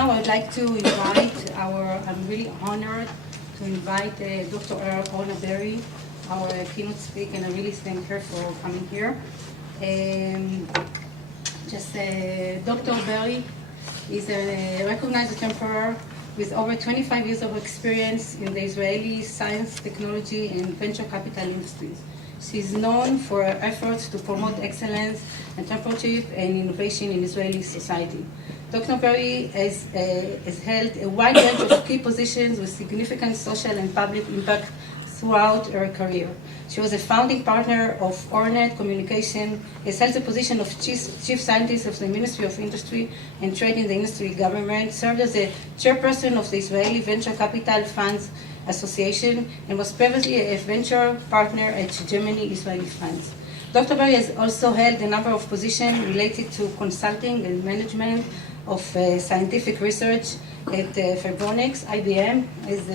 now I'd like to invite I'm really honored to invite Dr. Orna, our keynote speaker, and I really thank her for coming here. Dr. Berry is a recognized entrepreneur with over 25 years of experience in the Israeli science, technology, and venture capital industries. She is known for her efforts to promote excellence, entrepreneurship, and innovation in Israeli society. Dr. Berry has held a wide range of key positions with significant social and public impact throughout her career. She was a founding partner of Orna Communication, has held the position of chief scientist of the Ministry of Industry and Trade in the Industry Government, served as a chairperson of the Israeli Venture Capital Funds Association, and was previously a venture partner at Germany Israeli Funds. Dr. Berry has also held a number of positions related to consulting and management of scientific research at Fabronics, IBM, as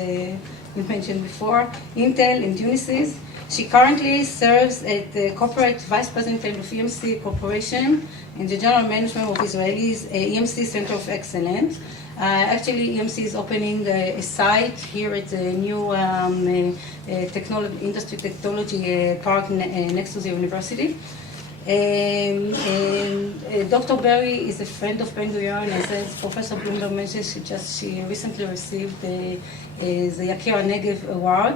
we mentioned before, Intel, and Unisys. She currently serves as the corporate vice president of EMC Corporation and the general management of Israel's EMC Center of Excellence. Actually, EMC is opening a site here at the new industry technology park next to the university. Dr. Berry is a friend of Ben-Gurion, as Professor Bloomberg mentioned. She recently received the Yakir Negev Award,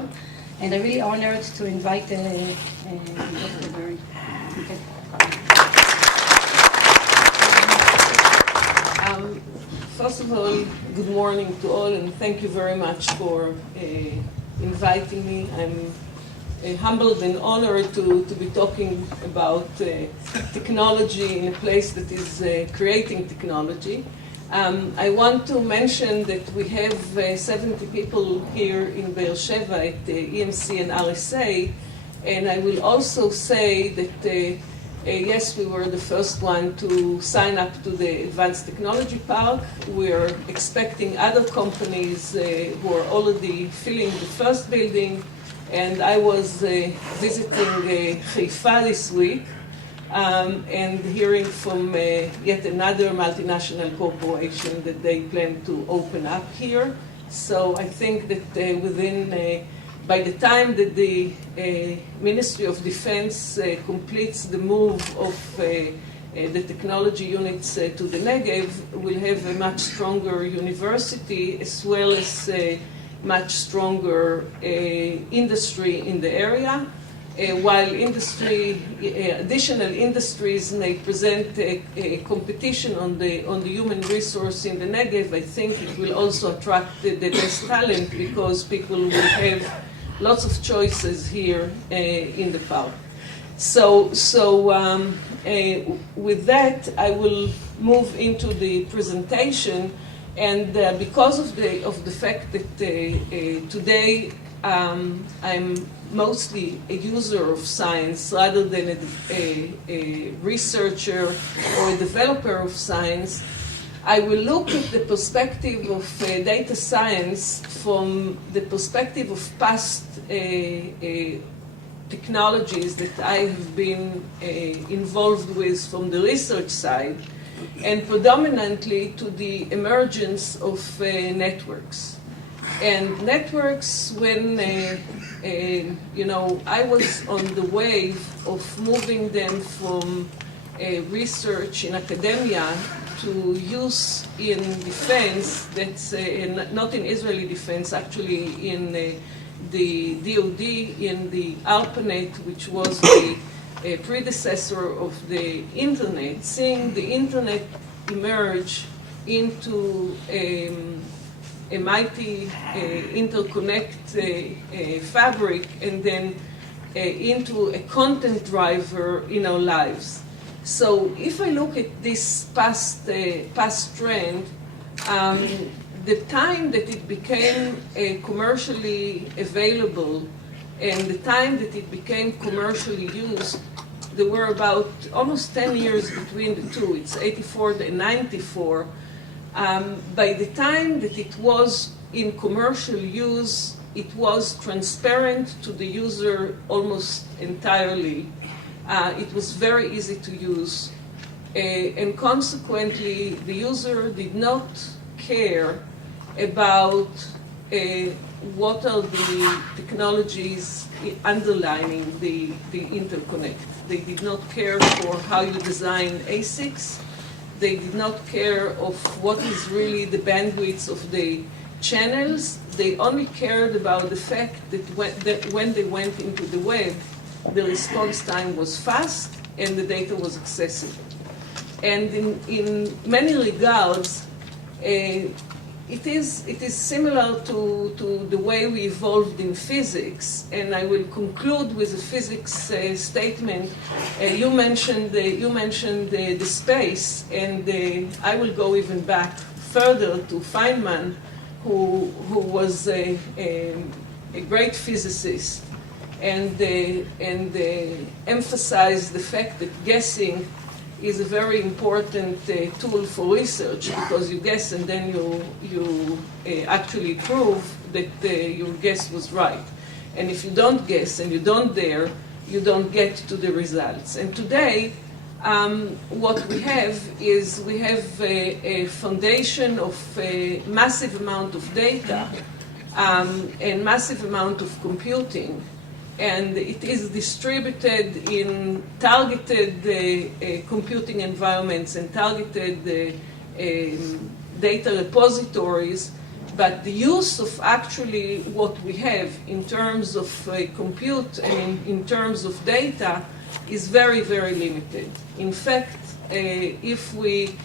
and I'm really honored to invite Dr. Berry. First of all, good morning to all, and thank you very much for inviting me. I'm humbled and honored to be talking about technology in a place that is creating technology. I want to mention that we have 70 people here in Be'er Sheva at EMC and RSA, and I will also say that yes, we were the first one to sign up to the Advanced Technology Park. We're expecting other companies who are already filling the first building, and I was visiting Haifa this week and hearing from yet another multinational corporation that they plan to open up here. So I think that by the time that the Ministry of Defense completes the move of the technology units to the Negev, we'll have a much stronger university as well as a much stronger industry in the area. While additional industries may present a competition on the human resource in the Negev, I think it will also attract the best talent because people will have lots of choices here in the park. So with that, I will move into the presentation, and because of the fact that today I'm mostly a user of science rather than a researcher or a developer of science, I will look at the perspective of data science from the perspective of past technologies that I have been involved with from the research side, and predominantly to the emergence of networks. And networks, when I was on the wave of moving them from research in academia to use in defense, that's not in Israeli defense, actually in the DOD, in the ARPANET, which was the predecessor of the internet, seeing the internet emerge into a mighty interconnect fabric, and then into a content driver in our lives. So if I look at this past trend, the time that it became commercially available and the time that it became commercially used, there were about almost 10 years between the two. It's 84 and 94. By the time that it was in commercial use, it was transparent to the user almost entirely. It was very easy to use. And consequently, the user did not care about what are the technologies underlining the interconnect. They did not care for how you design ASICs. They did not care of what is really the bandwidth of the channels. They only cared about the fact that when they went into the web, the response time was fast and the data was accessible. And in many regards, it is similar to the way we evolved in physics, and I will conclude with a physics statement. You mentioned the space, and I will go even back further to Feynman, who was a great physicist, and emphasized the fact that guessing is a very important tool for research, because you guess and then you actually prove that your guess was right. And if you don't guess and you don't dare, you don't get to the results. And today, what we have is we have a foundation of a massive amount of data and massive amount of computing. And it is distributed in targeted computing environments and targeted data repositories, but the use of actually what we have in terms of compute and in terms of data is very, very limited. In fact, if we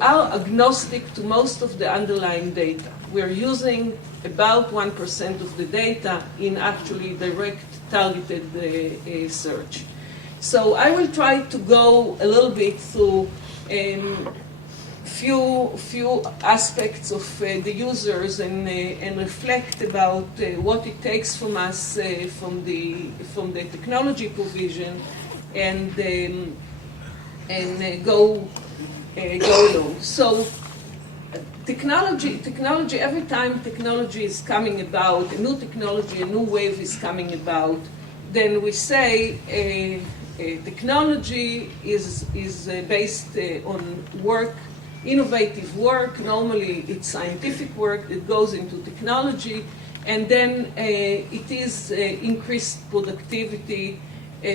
are agnostic to most of the underlying data. We're using about 1% of the data in actually direct targeted search. So I will try to go a little bit through few aspects of the users and reflect about what it takes from us from the technology provision and go along. So technology, every time technology is coming about, a new technology, a new wave is coming about, then we say technology is based on work, innovative work. Normally it's scientific work that goes into technology, and then it is increased productivity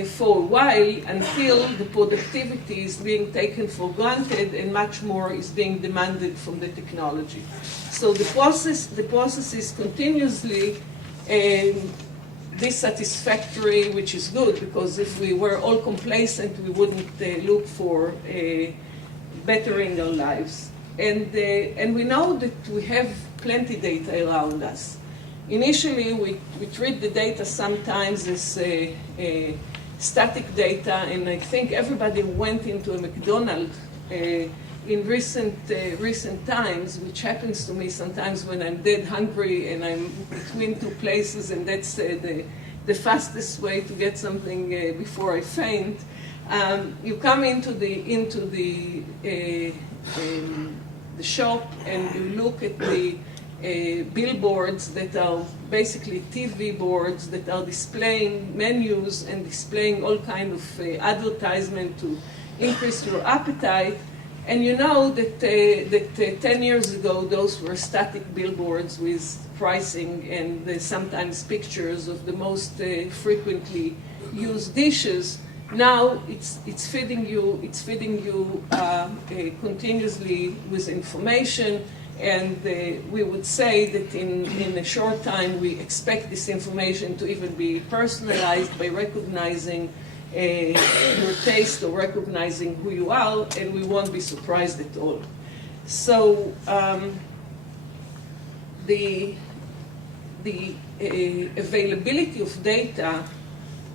for a while until the productivity is being taken for granted and much more is being demanded from the technology. So the process is continuously dissatisfactory, which is good, because if we were all complacent, we wouldn't look for bettering our lives. And we know that we have plenty data around us. Initially, we treat the data sometimes as static data, and I think everybody went into a McDonald's in recent times, which happens to me sometimes when I'm dead hungry and I'm between two places, and that's the fastest way to get something before I faint. You come into the shop and you look at the billboards that are basically TV boards that are displaying menus and displaying all kind of advertisement to increase your appetite. And you know that 10 years ago, those were static billboards with pricing and sometimes pictures of the most frequently used dishes. Now it's feeding you continuously with information. And we would say that in a short time, we expect this information to even be personalized by recognizing your taste or recognizing who you are, and we won't be surprised at all. So the availability of data,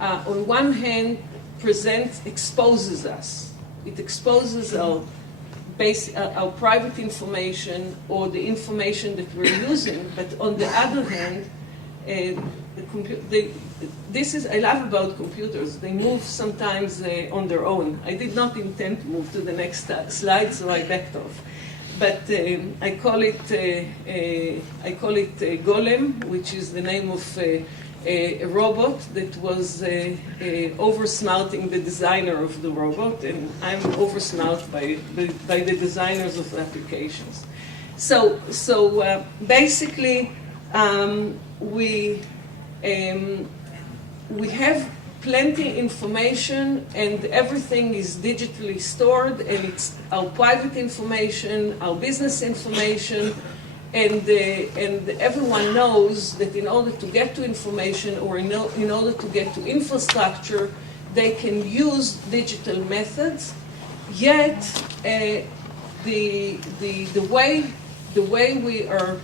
on one hand, exposes us. It exposes our private information or the information that we're using, but on the other hand, I love about computers. They move sometimes on their own. I did not intend to move to the next slide, so I backed off. But I call it Golem, which is the name of a a robot that was oversmarting the designer of the robot, and I'm oversmart by the designers of the applications. So basically, we have plenty information, and everything is digitally stored, and it's our private information, our business information, and everyone knows that in order to get to information or in order to get to infrastructure, they can use digital methods. Yet the way we are,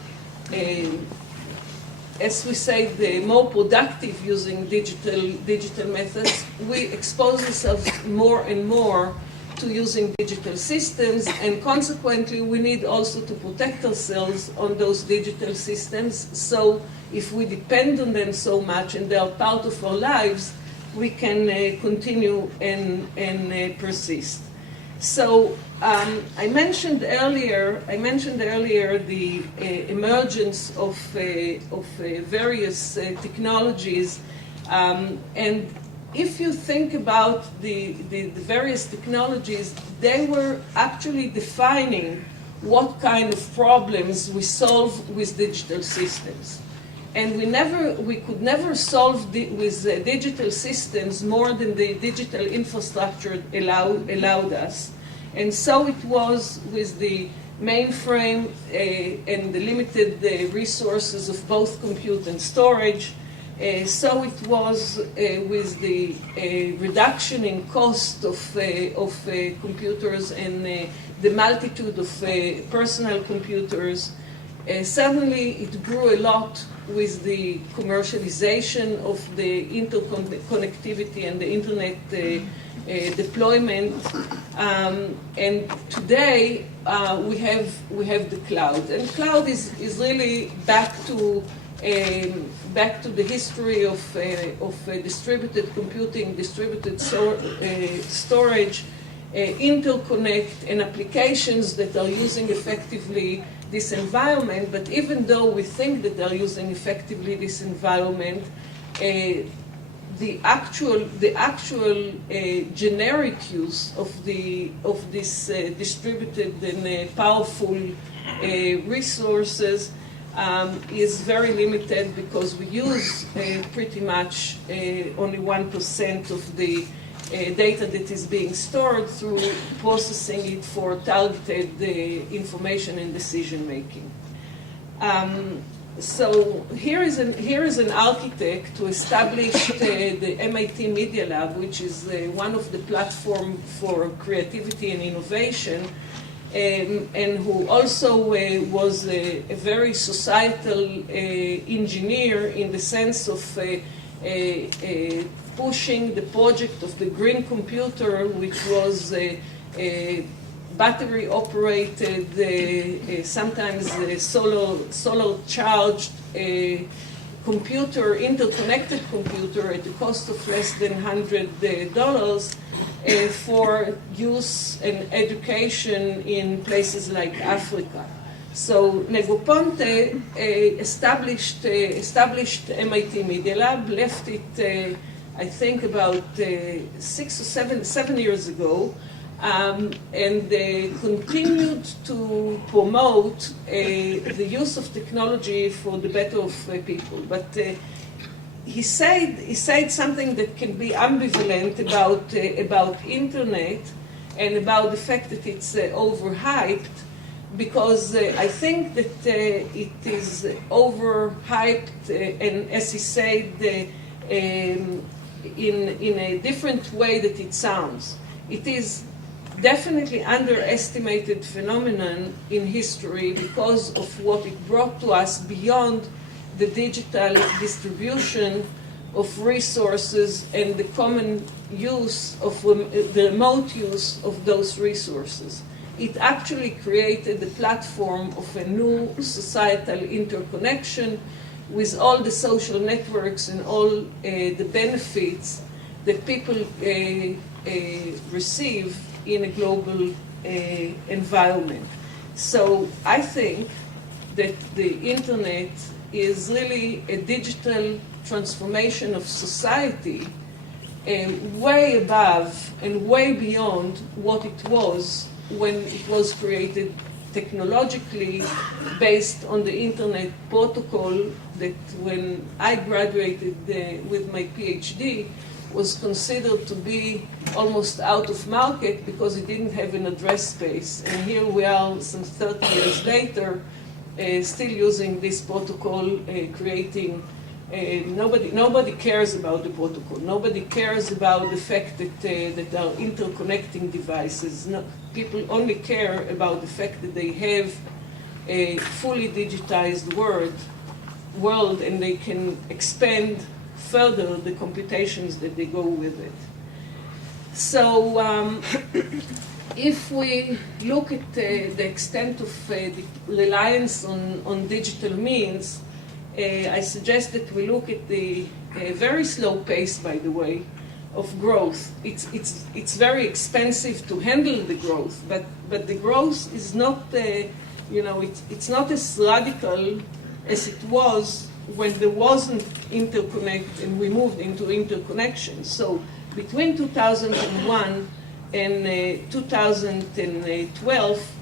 as we say, the more productive using digital methods, we expose ourselves more and more to using digital systems, and consequently we need also to protect ourselves on those digital systems. So if we depend on them so much and they are part of our lives, we can continue and persist. So I mentioned earlier the emergence of various technologies, and if you think about the various technologies, they were actually defining what kind of problems we solve with digital systems. And we could never solve with digital systems more than the digital infrastructure allowed us. And so it was with the mainframe and the limited resources of both compute and storage. So it was with the reduction in cost of computers and the multitude of personal computers. Certainly it grew a lot with the commercialization of the interconnectivity and the internet deployment. And today we have the cloud. And cloud is really back to the history of distributed computing, distributed storage, interconnect, and applications that are using effectively this environment. But even though we think that they're using effectively this environment, the actual generic use of this distributed and powerful resources is very limited, because we use pretty much only 1% of the data that is being stored through processing it for targeted information and decision making. So here is an architect who established the MIT Media Lab, which is one of the platforms for creativity and innovation, and who also was a very societal engineer in the sense of pushing the project of the green computer, which was a battery operated, sometimes solar charged computer, interconnected computer at the cost of less than $100 for use and education in places like Africa. So Negroponte established MIT Media Lab, left it I think about 7 years ago, and they continued to promote the use of technology for the better of people. But he said something that can be ambivalent about internet and about the fact that it's overhyped, because I think that it is overhyped, and as he said, in a different way that it sounds. It is definitely underestimated phenomenon in history because of what it brought to us beyond the digital distribution of resources and the common use of the remote use of those resources. It actually created the platform of a new societal interconnection with all the social networks and all the benefits that people receive in a global environment. So I think that the internet is really a digital transformation of society way above and way beyond what it was when it was created technologically based on the internet protocol that when I graduated with my PhD was considered to be almost out of market because it didn't have an address space. And here we are some 30 years later still using this protocol, creating nobody cares about the protocol. Nobody cares about the fact that that are interconnecting devices. People only care about the fact that they have a fully digitized world and they can expand further the computations that they go with it. So if we look at the extent of the reliance on digital means, I suggest that we look at the very slow pace, by the way, of growth. It's very expensive to handle the growth, but the growth is not, it's not as radical as it was when there wasn't interconnect and we moved into interconnection. So between 2001 and 2012,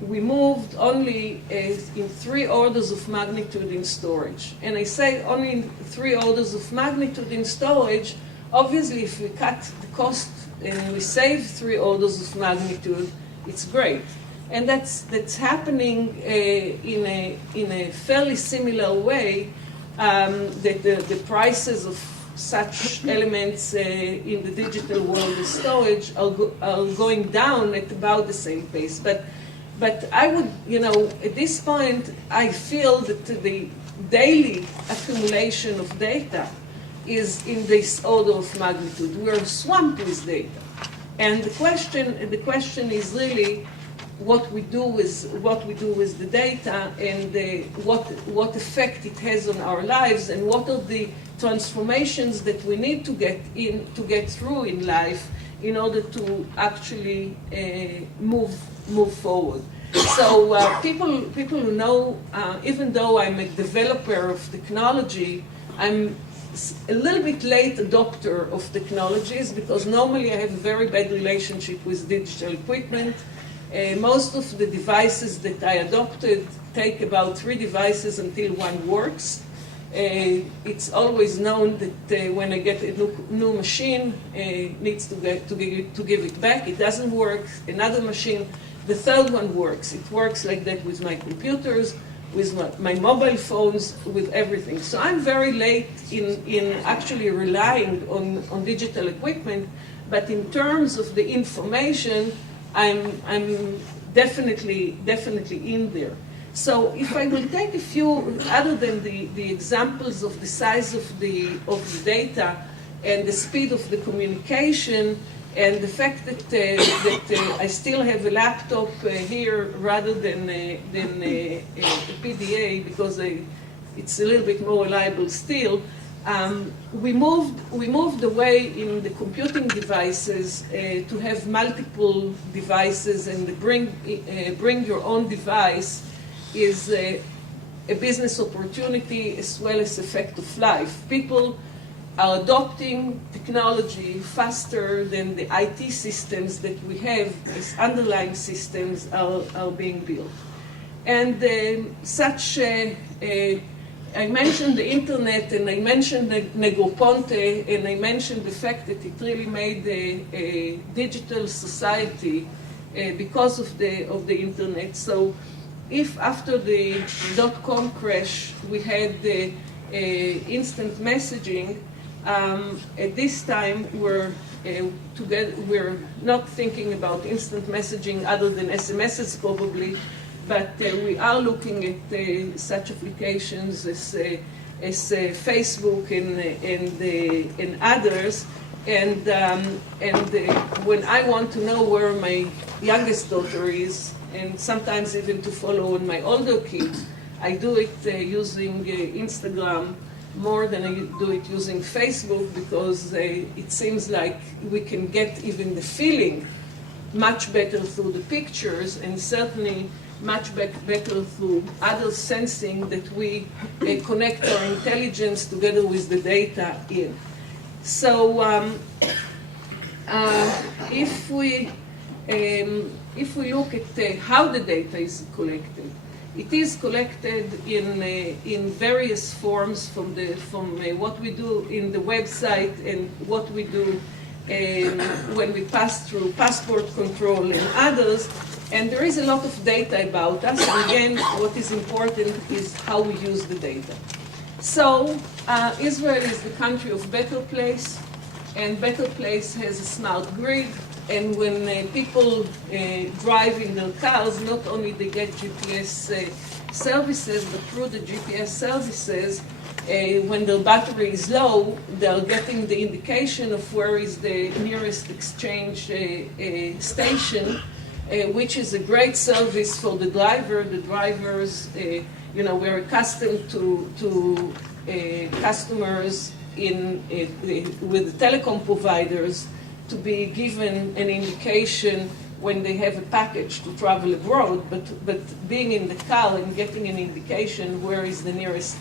we moved only in 3 orders of magnitude in storage. And I say only in 3 orders of magnitude in storage. Obviously, if we cut the cost and we save 3 orders of magnitude, it's great. And that's happening in a fairly similar way that the prices of such elements in the digital world of storage are going down at about the same pace. But I would, at this point, I feel that the daily accumulation of data is in this order of magnitude. We're swamped with data. And the question is really what we do with the data and what effect it has on our lives and what are the transformations that we need to get through in life in order to actually move forward. So people who know, even though I'm a developer of technology, I'm a little bit late adopter of technologies because normally I have a very bad relationship with digital equipment. Most of the devices that I adopted take about 3 devices until one works. It's always known that when I get a new machine, it needs to give it back. It doesn't work. Another machine, the 3rd one works. It works like that with my computers, with my mobile phones, with everything. So I'm very late in actually relying on digital equipment, but in terms of the information, I'm definitely in there. So if I will take a few, other than the examples of the size of the data and the speed of the communication and the fact that I still have a laptop here rather than a PDA because it's a little bit more reliable still, we moved away in the computing devices to have multiple devices, and the bring your own device is a business opportunity as well as a fact of life. People are adopting technology faster than the IT systems that we have, as underlying systems are being built. And I mentioned the internet, and I mentioned Negroponte, and I mentioned the fact that it really made a digital society because of the internet. So if after the .com crash we had the instant messaging, at this time we're not thinking about instant messaging other than SMSs probably, but we are looking at such applications as Facebook and others. And when I want to know where my youngest daughter is, and sometimes even to follow on my older kids, I do it using Instagram more than I do it using Facebook because it seems like we can get even the feeling much better through the pictures, and certainly much better through other sensing that we connect our intelligence together with the data in. So if we look at how the data is collected, it is collected in various forms from what we do in the website and what we do when we pass through passport control and others. And there is a lot of data about us. And again, what is important is how we use the data. So Israel is the country of Better Place, and Better Place has a smart grid. And when people drive in their cars, not only they get GPS services, but through the GPS services, when their battery is low, they're getting the indication of where is the nearest exchange station, which is a great service for the driver. The drivers, we're accustomed to customers with the telecom providers to be given an indication when they have a package to travel abroad, but being in the car and getting an indication where is the nearest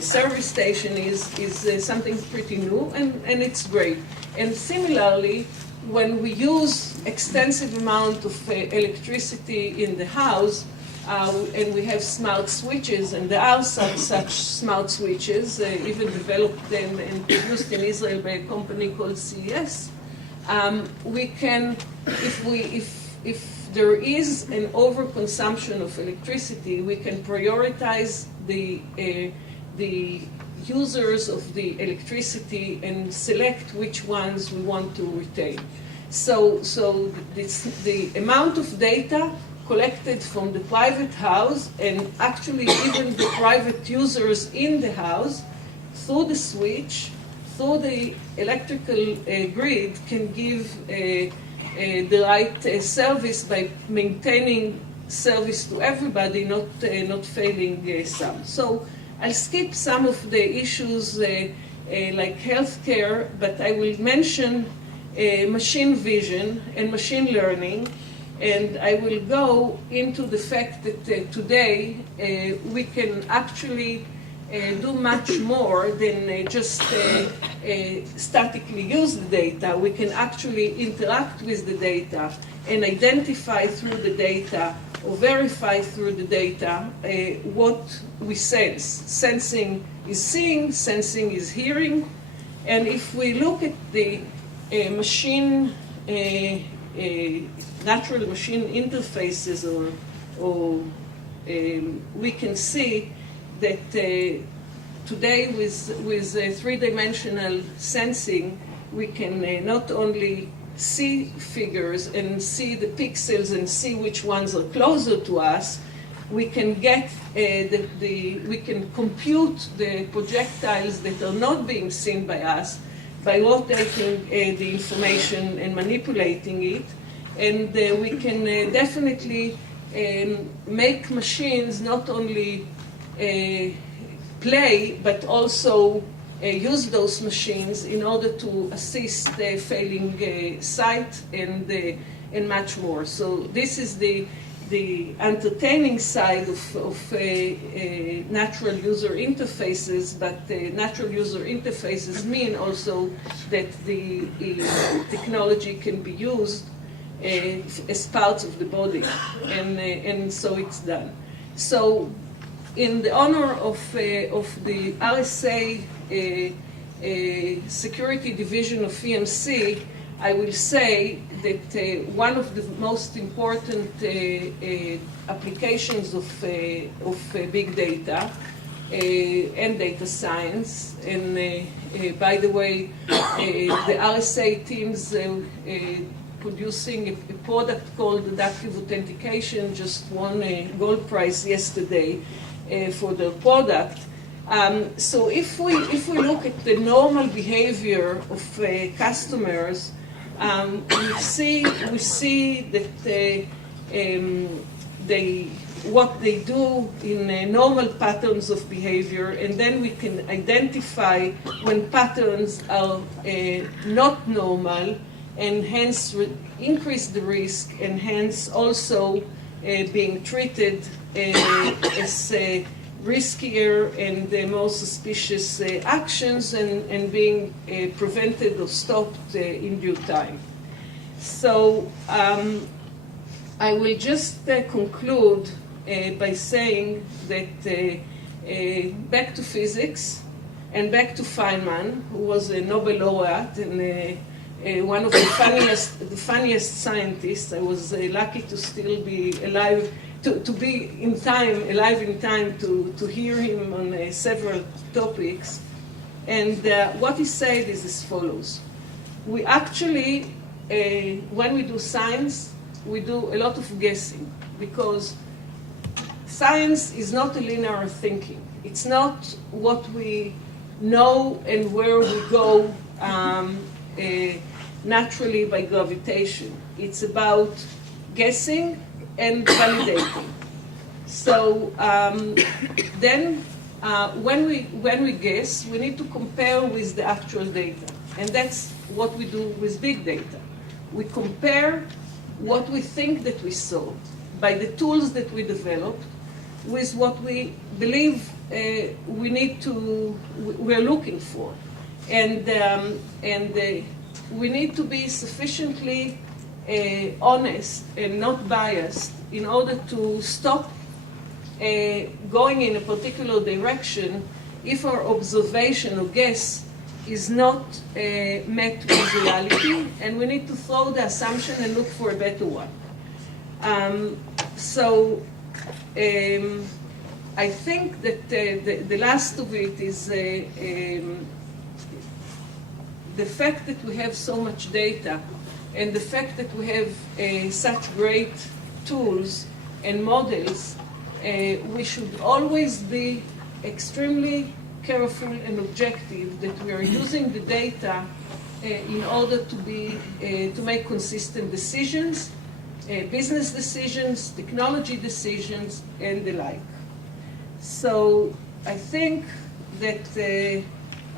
service station is something pretty new, and it's great. And similarly, when we use extensive amount of electricity in the house, and we have smart switches, and there are such smart switches, even developed and produced in Israel by a company called CES. We can, if there is an overconsumption of electricity, we can prioritize the users of the electricity and select which ones we want to retain. So the amount of data collected from the private house, and actually even the private users in the house, through the switch, through the electrical grid, can give the right service by maintaining service to everybody, not failing some. So I'll skip some of the issues like healthcare, but I will mention machine vision and machine learning. And I will go into the fact that today we can actually do much more than just statically use the data. We can actually interact with the data and identify through the data or verify through the data what we sense. Sensing is seeing, sensing is hearing. And if we look at the machine natural machine interfaces, or we can see that today with three-dimensional sensing, we can not only see figures and see the pixels and see which ones are closer to us, we can get we can compute the projectiles that are not being seen by us by rotating the information and manipulating it. And we can definitely make machines not only play, but also use those machines in order to assist the failing site and much more. So this is the entertaining side of natural user interfaces, but natural user interfaces mean also that the technology can be used as parts of the body, and so it's done. So in the honor of the RSA security division of EMC, I will say that one of the most important applications of big data and data science, and by the way, the RSA teams producing a product called adaptive authentication just won a gold prize yesterday for their product. So if we look at the normal behavior of customers, we see that what they do in normal patterns of behavior, and then we can identify when patterns are not normal, and hence increase the risk, and hence also being treated as riskier and more suspicious actions and being prevented or stopped in due time. So I will just conclude by saying that back to physics and back to Feynman, who was a Nobel laureate and one of the funniest scientists. I was lucky to still be alive, to be alive in time to hear him on several topics. And what he said is as follows. We actually, when we do science, we do a lot of guessing, because science is not a linear thinking. It's not what we know and where we go naturally by gravitation. It's about guessing and validating. So then when we guess, we need to compare with the actual data. And that's what we do with big data. We compare what we think that we saw by the tools that we developed with what we believe we're looking for. And we need to be sufficiently honest and not biased in order to stop going in a particular direction if our observation or guess is not met with reality, and we need to throw the assumption and look for a better one. So I think that the last of it is the fact that we have so much data and the fact that we have such great tools and models. We should always be extremely careful and objective that we are using the data in order to make consistent decisions, business decisions, technology decisions, and the like. So I think that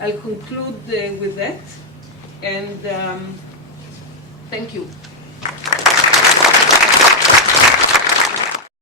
I'll conclude with that, and thank you.